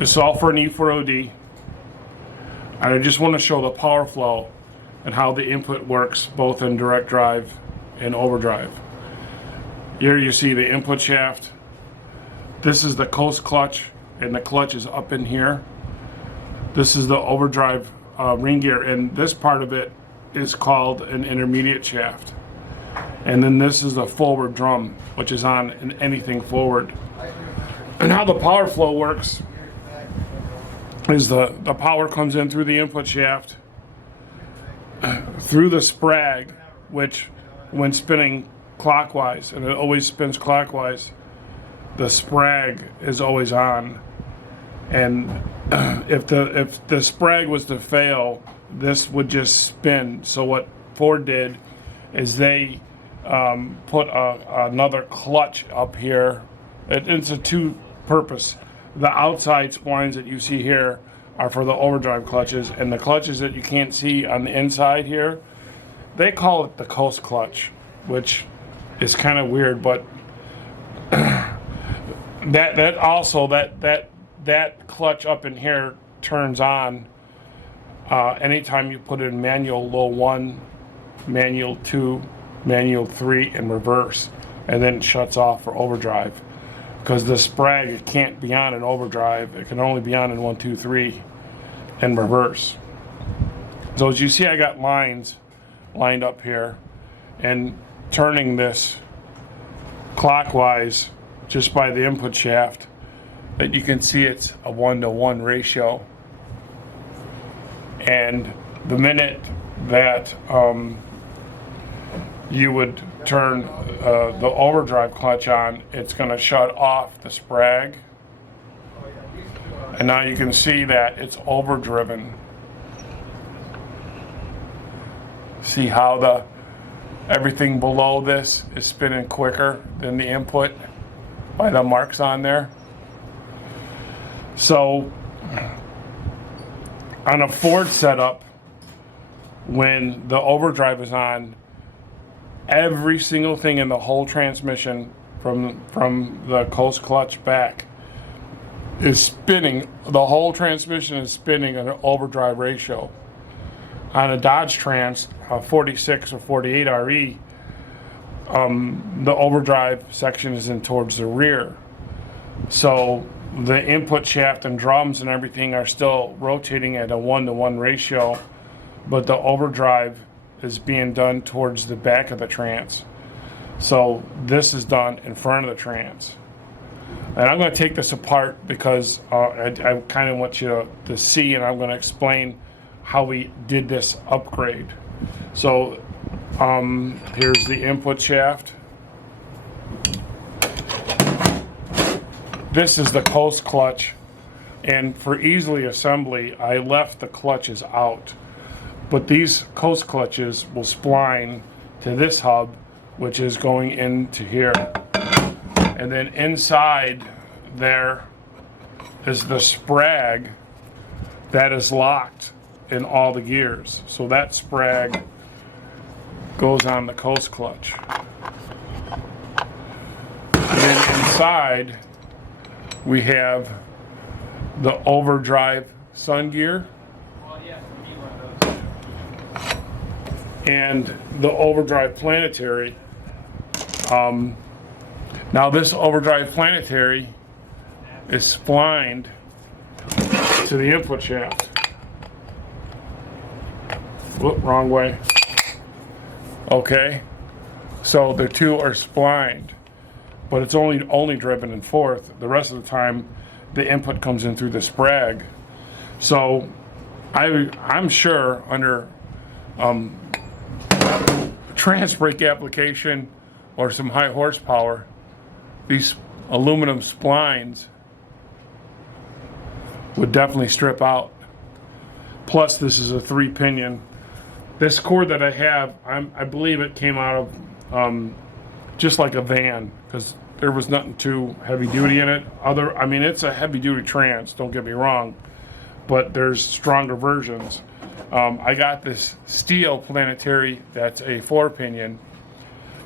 This is all for an E40D. And I just want to show the power flow and how the input works both in direct drive and overdrive. Here you see the input shaft. This is the coast clutch, and the clutch is up in here. This is the overdrive ring gear, and this part of it is called an intermediate shaft. And then this is the forward drum, which is on anything forward. And how the power flow works is the power comes in through the input shaft, through the sprag, which when spinning clockwise, and it always spins clockwise, the sprag is always on. And if the sprag was to fail, this would just spin. So what Ford did is they put another clutch up here. It's a two-purpose. The outside splines that you see here are for the overdrive clutches, and the clutches that you can't see on the inside here, they call it the coast clutch, which is kind of weird, but that clutch up in here turns on anytime you put in manual low 1, manual 2, manual 3, and reverse, and then it shuts off for overdrive. Because the sprag, it can't be on in overdrive, it can only be on in 1, 2, 3, and reverse. So as you see, I got lines lined up here, and turning this clockwise just by the input shaft, that you can see it's a 1-to-1 ratio. And the minute that you would turn the overdrive clutch on, it's going to shut off the sprag. And now you can see that it's overdriven. See how everything below this is spinning quicker than the input by the marks on there. So on a Ford setup, when the overdrive is on, every single thing in the whole transmission from the coast clutch back is spinning. The whole transmission is spinning at an overdrive ratio. On a Dodge Trans, a 46 or 48 RE, the overdrive section is in towards the rear. So the input shaft and drums and everything are still rotating at a 1-to-1 ratio, but the overdrive is being done towards the back of the trans. So this is done in front of the trans. And I'm going to take this apart because I kind of want you to see, and I'm going to explain how we did this upgrade. So here's the input shaft. This is the coast clutch, and for easily assembly, I left the clutches out. But these coast clutches will spline to this hub, which is going into here. And then inside there is the sprag that is locked in all the gears. So that sprag goes on the coast clutch. And then inside we have the overdrive sun gear and the overdrive planetary. Now this overdrive planetary is splined to the input shaft. Whoop, wrong way. Okay, so the two are splined, but it's only driven in fourth. The rest of the time, the input comes in through the sprag. So I'm sure under trans brake application or some high horsepower, these aluminum splines would definitely strip out. Plus, this is a 3-pinion. This cord that I have, I believe it came out of just like a van, because there was nothing too heavy duty in it. I mean, it's a heavy duty trans, don't get me wrong, but there's stronger versions. I got this steel planetary that's a 4-pinion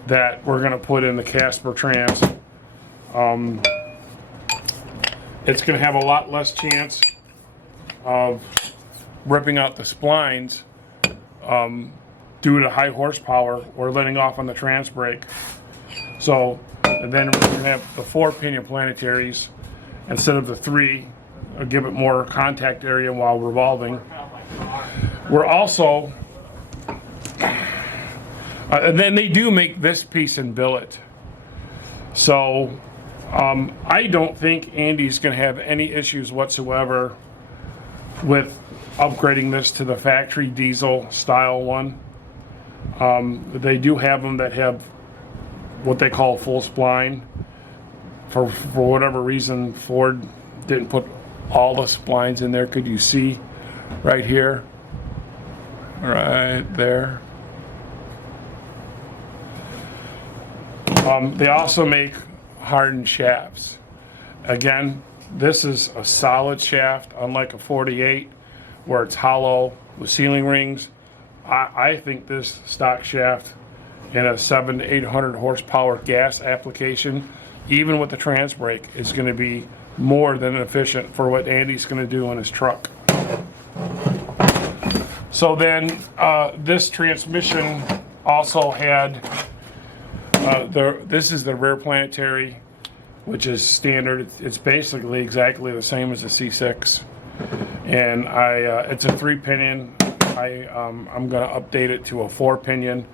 that we're going to put in the Casper trans. it's going to have a lot less chance of ripping out the splines due to high horsepower or letting off on the trans brake. So, and then we're going to have the 4 pinion planetaries instead of the 3, give it more contact area while revolving. We're also, and then they do make this piece in billet. So I don't think Andy's going to have any issues whatsoever with upgrading this to the factory diesel style one. They do have them that have what they call full spline. For whatever reason, Ford didn't put all the splines in there. Could you see right here? Right there. They also make hardened shafts. Again, this is a solid shaft, unlike a 48 where it's hollow with sealing rings. I think this stock shaft in a 700 to 800 horsepower gas application, even with the trans brake, is going to be more than efficient for what Andy's going to do in his truck. So then this transmission also had this is the rear planetary, which is standard. It's basically exactly the same as the C6, and it's a 3 pinion. I'm going to update it to a 4 pinion.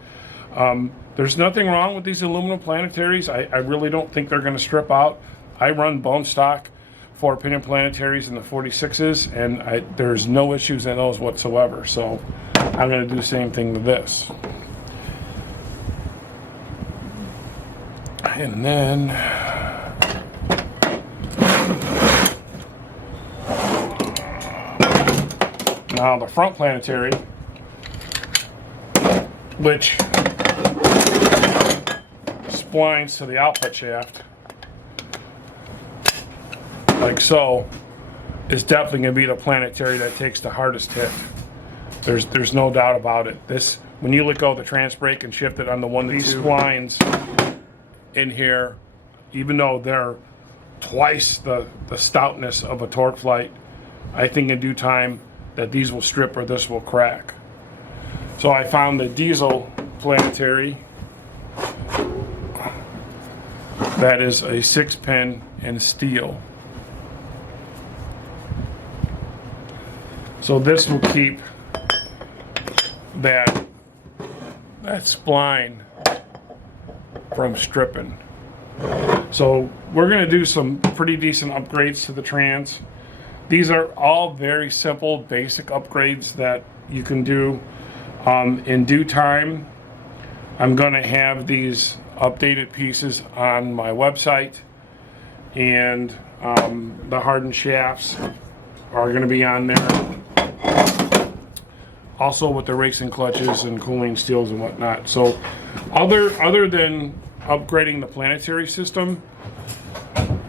There's nothing wrong with these aluminum planetaries. I really don't think they're going to strip out. I run bone stock 4 pinion planetaries in the 46s, and there's no issues in those whatsoever. So I'm going to do the same thing with this. And then now the front planetary, which splines to the output shaft, like so, is definitely going to be the planetary that takes the hardest hit. There's no doubt about it. This, when you let go of the trans brake and shift it on the 1 to 2, these splines in here, even though they're twice the stoutness of a torque flight, I think in due time that these will strip or this will crack. So I found the diesel planetary that is a 6-pin in steel. So this will keep that spline from stripping. So we're going to do some pretty decent upgrades to the trans. These are all very simple, basic upgrades that you can do in due time. I'm going to have these updated pieces on my website, and the hardened shafts are going to be on there. Also with the racing clutches and cooling steels and whatnot. So other than upgrading the planetary system,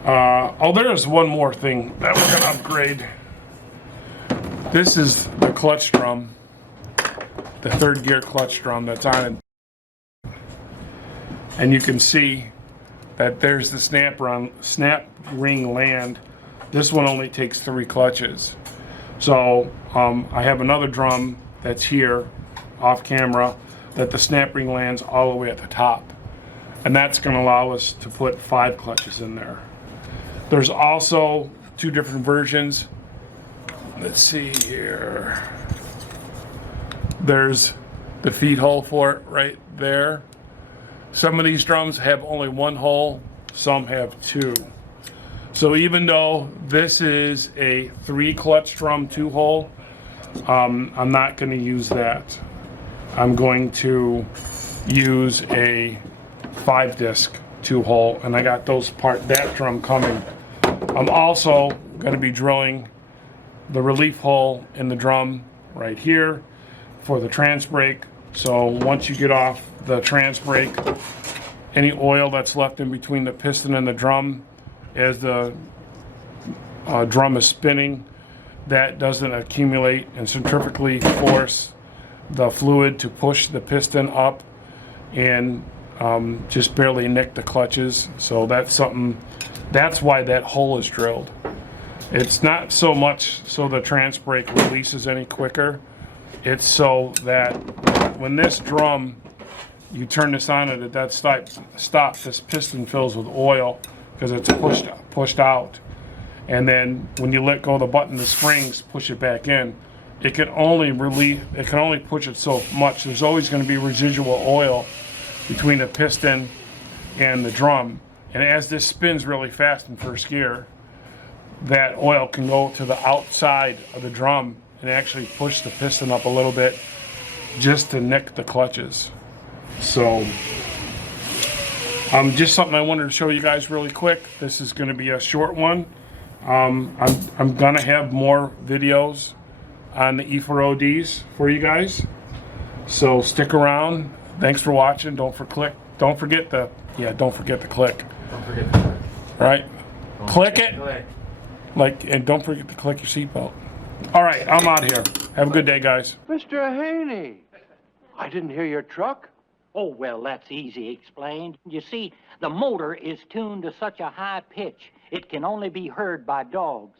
there is one more thing that we're going to upgrade. This is the clutch drum, the 3rd gear clutch drum that's on it. And you can see that there's the snap ring land. This one only takes 3 clutches. So I have another drum that's here off camera that the snap ring lands all the way at the top, and that's going to allow us to put 5 clutches in there. There's also 2 different versions. Let's see here. There's the feed hole for it right there. Some of these drums have only 1 hole, some have 2. So even though this is a 3 clutch drum 2 hole, I'm not going to use that. I'm going to use a 5 disc 2 hole, and I got that drum coming. I'm also going to be drilling the relief hole in the drum right here for the trans brake. So once you get off the trans brake, any oil that's left in between the piston and the drum as the drum is spinning, that doesn't accumulate and centrifugally force the fluid to push the piston up and just barely nick the clutches. So that's why that hole is drilled. It's not so much so the trans brake releases any quicker. It's so that when this drum, you turn this on at a dead stop, this piston fills with oil because it's pushed out. And then when you let go of the button, the springs push it back in. It can only push it so much. There's always going to be residual oil between the piston and the drum. And as this spins really fast in first gear, that oil can go to the outside of the drum and actually push the piston up a little bit just to nick the clutches. So just something I wanted to show you guys really quick. This is going to be a short one. I'm going to have more videos on the E40Ds for you guys. So stick around. Thanks for watching. Don't forget to click. Don't forget to click. Right? Click it. And don't forget to click your seatbelt. All right, I'm out here. Have a good day, guys. Mr. Haney, I didn't hear your truck. Oh, well, that's easy explained. You see, the motor is tuned to such a high pitch, it can only be heard by dogs.